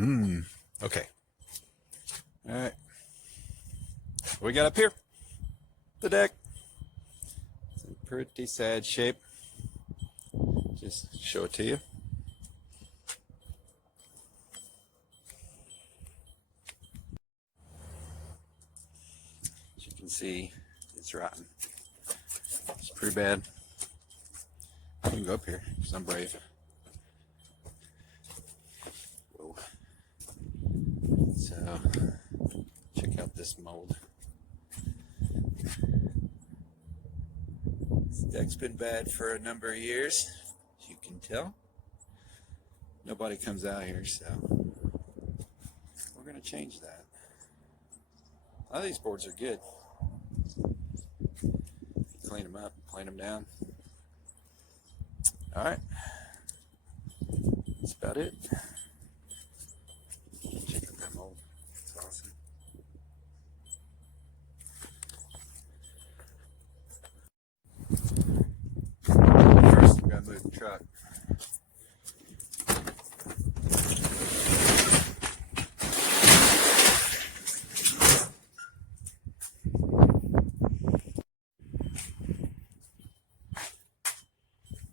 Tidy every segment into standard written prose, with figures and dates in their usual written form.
Okay. All right. What we got up here? The deck. It's in pretty sad shape. Just show it to you. As you can see, it's rotten. It's pretty bad. I can go up here because I'm brave. Whoa. So, check out this mold. This deck's been bad for a number of years, as you can tell. Nobody comes out here, so we're going to change that. A lot of these boards are good. Clean them up, clean them down. All right, that's about it. Check out that mold. It's awesome. First, we gotta move the truck.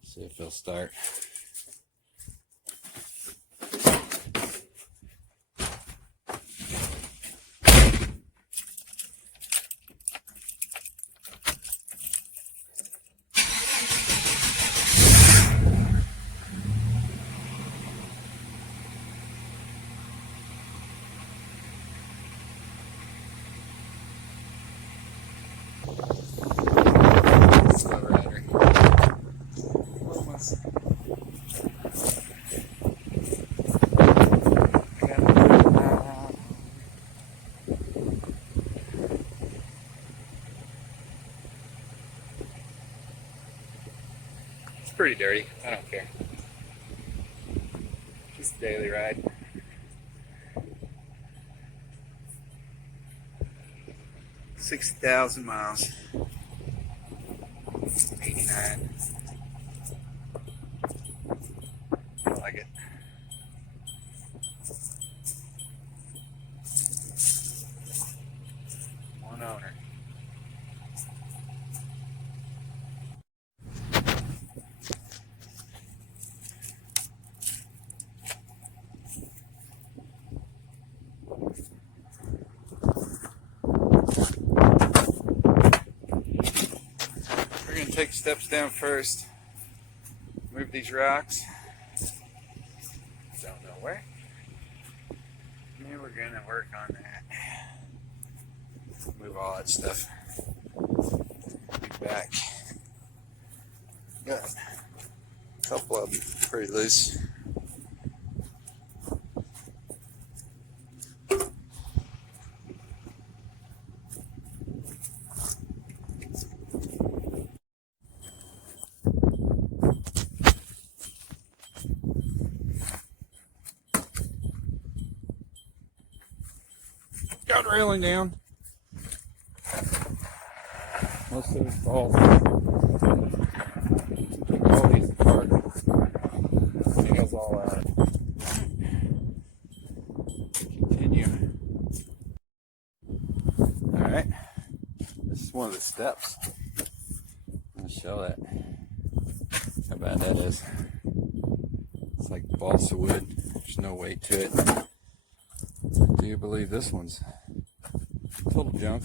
See if they'll start. Slow rider. Almost. It's pretty dirty. I don't care. Just a daily ride. $6,000 miles. 89. I like it. One owner. We're going to take steps down first. Move these rocks. Don't know where. And then we're going to work on that. Move all that stuff. Be back. Got a couple of them pretty loose. Got railing down. Most of it falls. Take all these apart. Nails all out. Continue. Alright. This is one of the steps. I'm going to show that. How bad that is. It's like balsa wood. There's no weight to it. Do you believe this one's total junk?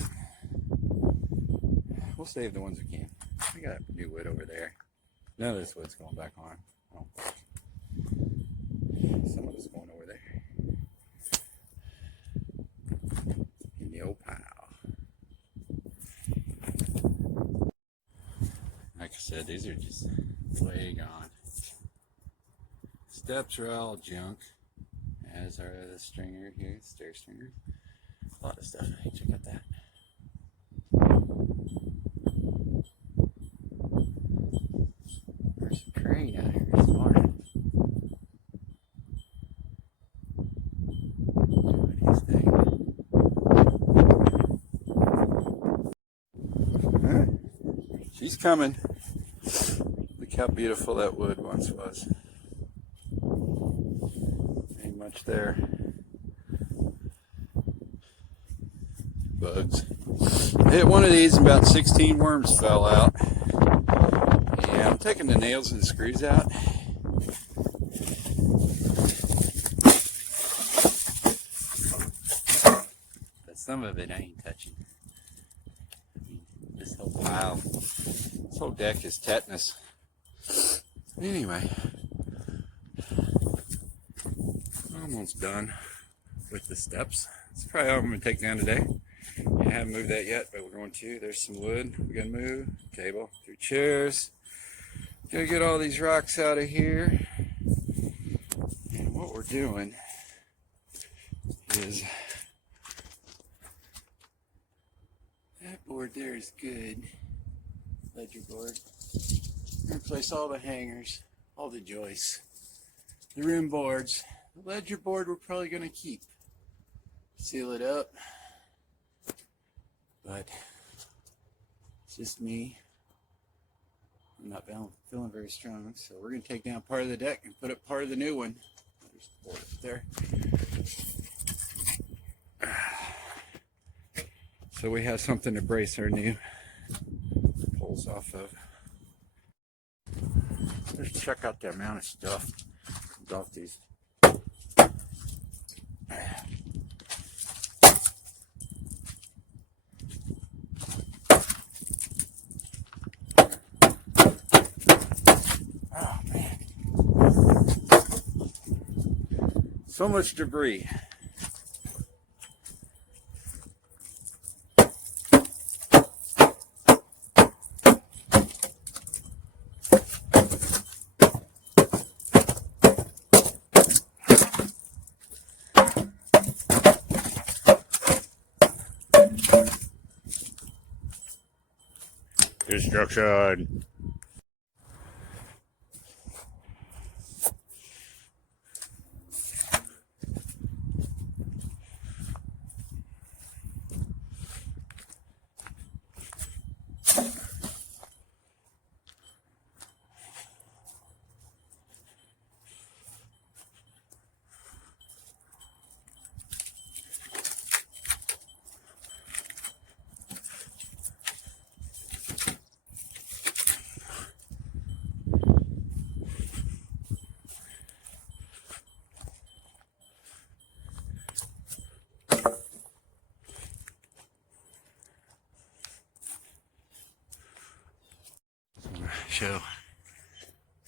We'll save the ones we can. We got new wood over there. None of this wood's going back on. Oh. Some of it's going over there. In the old pile. Like I said, these are just way gone. Steps are all junk. As are the stringer here, stair stringer. A lot of stuff. Hey, check out that. There's a crane out here this morning. Doing his thing. Alright. She's coming. Look how beautiful that wood once was. Ain't much there. bugs. I hit one of these and about 16 worms fell out. Yeah, I'm taking the nails and the screws out. But some of it I ain't touching. This whole pile, this whole deck is tetanus. Anyway, almost done with the steps. That's probably all I'm going to take down today. I haven't moved that yet, but we're going to. There's some wood we're going to move. Table, 2 chairs. Gonna get all these rocks out of here. And what we're doing is, that board there is good. Ledger board. Replace all the hangers, all the joists, the rim boards. The ledger board we're probably going to keep. Seal it up. But it's just me. I'm not feeling very strong, so we're going to take down part of the deck and put up part of the new one. There's the board up there. So we have something to brace our new poles off of. Let's check out the amount of stuff off these. Oh man, so much debris. Destruction. Show.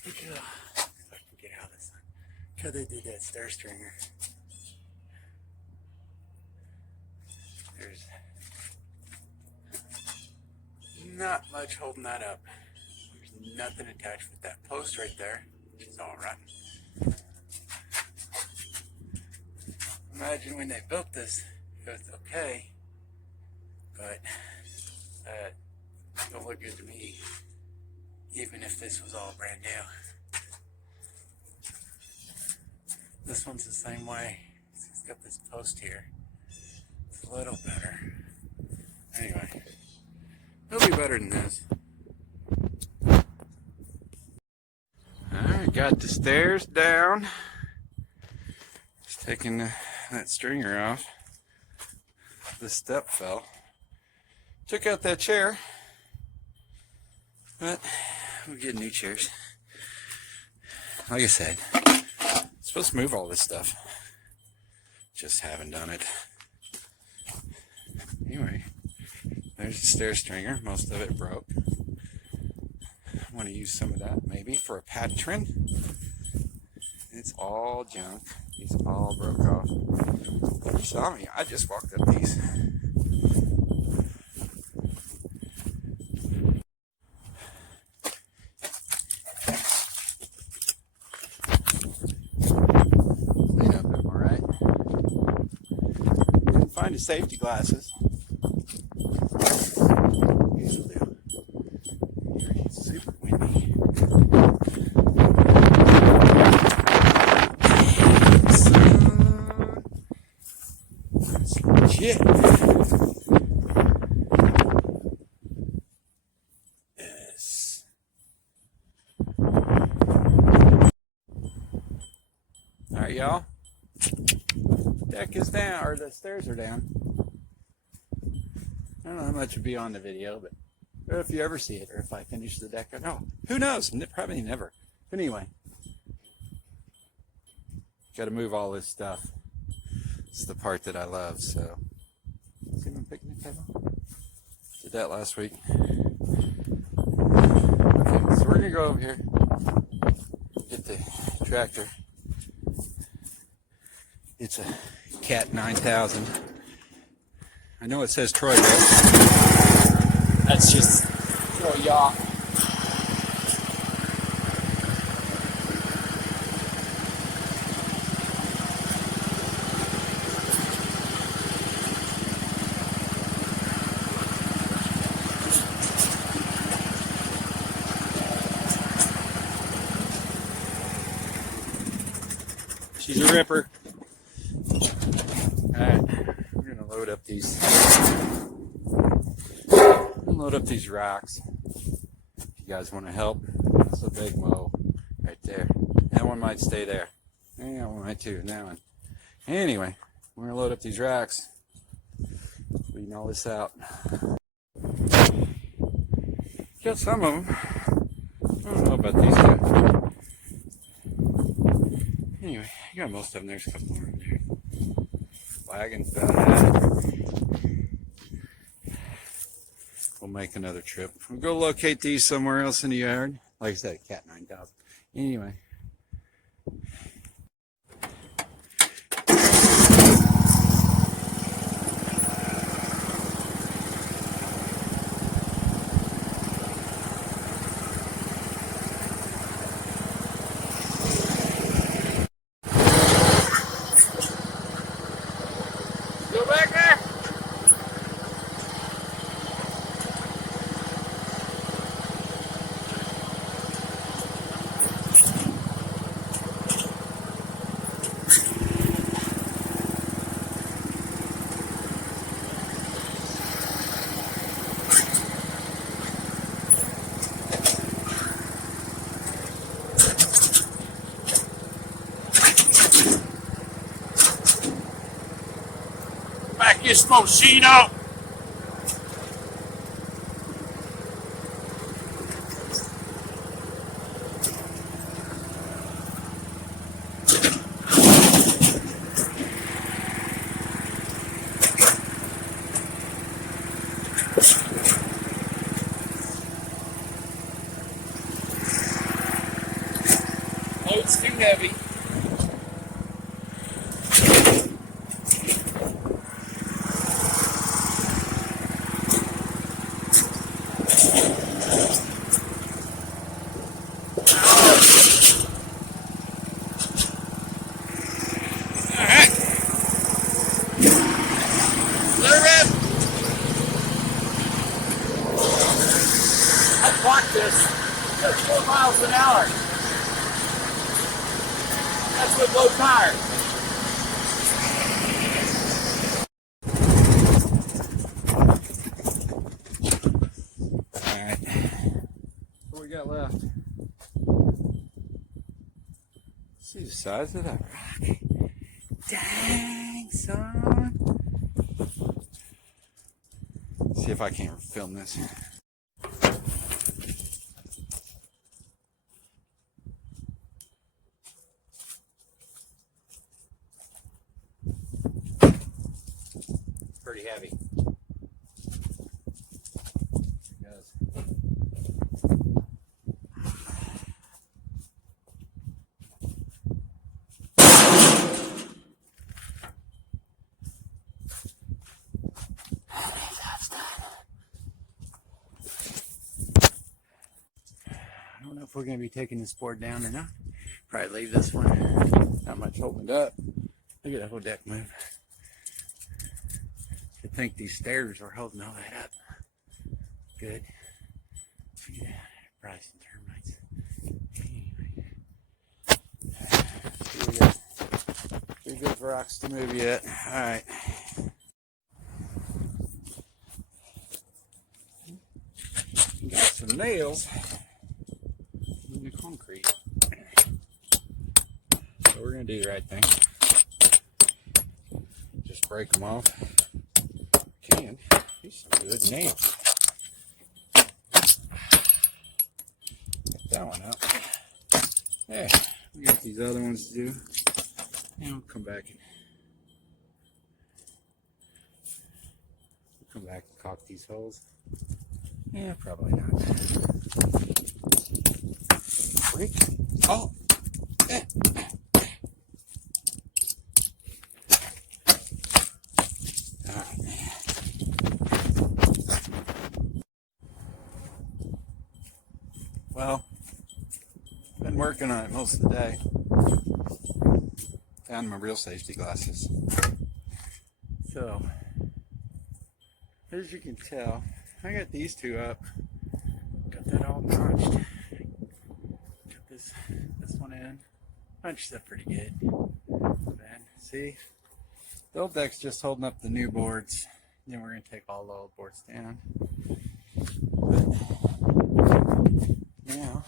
Look at if I can get out of this one. Look how they did that stair stringer. There's not much holding that up. There's nothing attached with that post right there, which is all rotten. Imagine when they built this, it was okay, but that don't look good to me. Even if this was all brand new. This one's the same way. It's got this post here. It's a little better. Anyway, it'll be better than this. Alright, got the stairs down. Just taking that stringer off. The step fell. Took out that chair. But we'll get new chairs. Like I said, I'm supposed to move all this stuff. Just haven't done it. Anyway, there's the stair stringer. Most of it broke. I want to use some of that maybe for a patron. It's all junk. These all broke off. You saw me. I just walked up these. Find the safety glasses. Usually, it's super windy. It's legit. Yes. All right, y'all. Deck is down, or the stairs are down. I don't know how much would be on the video, but if you ever see it, or if I finish the deck, no, who knows? Probably never. But anyway, got to move all this stuff. It's the part that I love. So, see my picnic table? Did that last week. Okay, so we're gonna go over here, get the tractor. It's a Cat 9000. I know it says Troy there. That's just Troy yacht. She's a ripper. Alright, we're gonna load up these. Load up these rocks. If you guys want to help, that's a big mow right there. That one might stay there. Yeah, that one might too. That one. Anyway, we're gonna load up these rocks. Clean all this out. Got some of them. I don't know about these two. Anyway, I got most of them. There's a couple more in there. Wagon's about that. We'll make another trip. We'll go locate these somewhere else in the yard. Like I said, Cat 9000. Anyway. Go back there. Back your Moschino. Oh, it's too heavy. This that's 4 miles an hour. That's with low tires. All right, what we got left? See the size of that rock? Dang, son. See if I can't film this. Pretty heavy. It goes. I don't know if we're going to be taking this board down or not. Probably leave this one. Not much opened up. Look at that whole deck move. I think these stairs are holding all that up. Good. Yeah, probably some termites. Anyway. We got too big rocks to move yet. Alright. Got some nails in the concrete. So we're going to do the right thing. Just break them off. Can. She's a good name. Get that one up. Yeah, we got these other ones to do. And we'll come back and caulk these holes. Yeah, probably not. Freak. Oh. Well, been working on it most of the day. Found my real safety glasses. So, as you can tell, I got these two up. Got that all notched. Got this one in. Punched up pretty good. And see, the old deck's just holding up the new boards. Then we're gonna take all the old boards down. But now,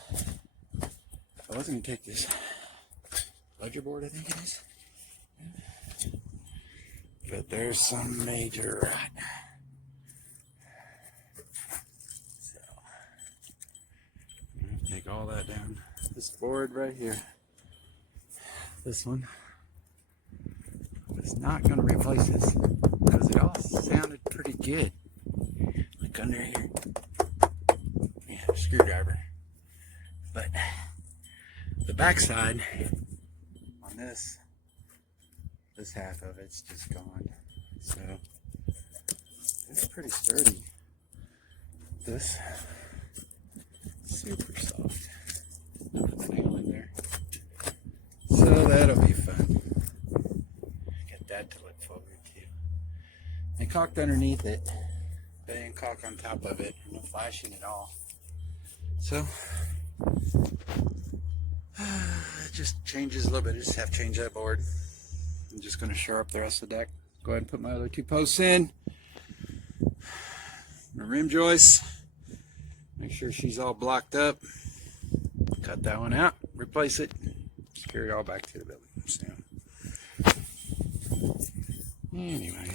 I was gonna take this ledger board, I think it is. But there's some major rot. So, I'm gonna take all that down. This board right here, this one, I was not gonna replace this because it all sounded pretty good. Like under here, yeah, screwdriver. But the backside on this half of it's just gone. So it's pretty sturdy. This super soft. Put the nail in there. So that'll be fun. Get that to look forward to. I caulked underneath it, but I didn't caulk on top of it. No flashing at all. So it just changes a little bit. I just have to change that board. I'm just going to shore up the rest of the deck. Go ahead and put my other two posts in. My rim joist. Make sure she's all blocked up. Cut that one out. Replace it. Just carry it all back to the building soon. Anyway.